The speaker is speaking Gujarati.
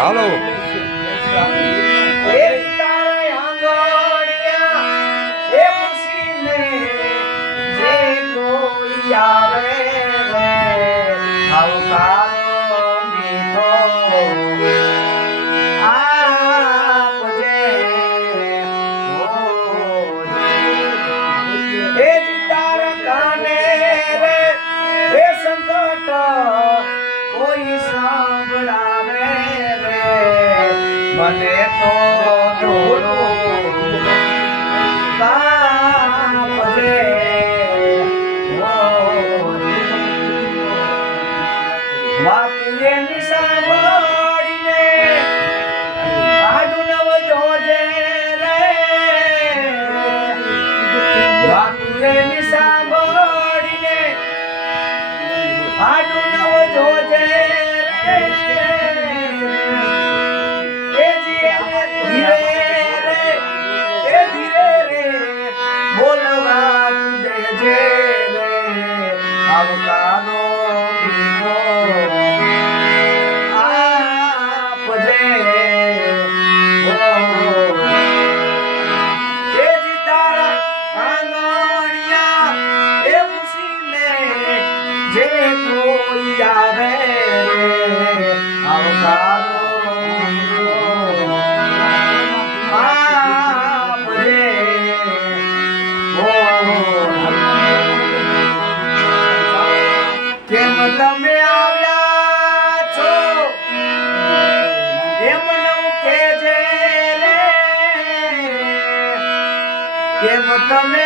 હાલો મને તો થોડો કાપજે વાતુએ નિસાંભળીને આડું નવ જોજે રે વાતુએ નિસાંભળીને આડું નવ જોજે રે આવકારો મીઠો આપજે એ જીતારા આંગણિયા એ મુસીને જે કોઈ આવે રે આવકારો મીઠો આપજે કેમ તમે આવ્યા છો એમ નું કેજે રે કેમ તમે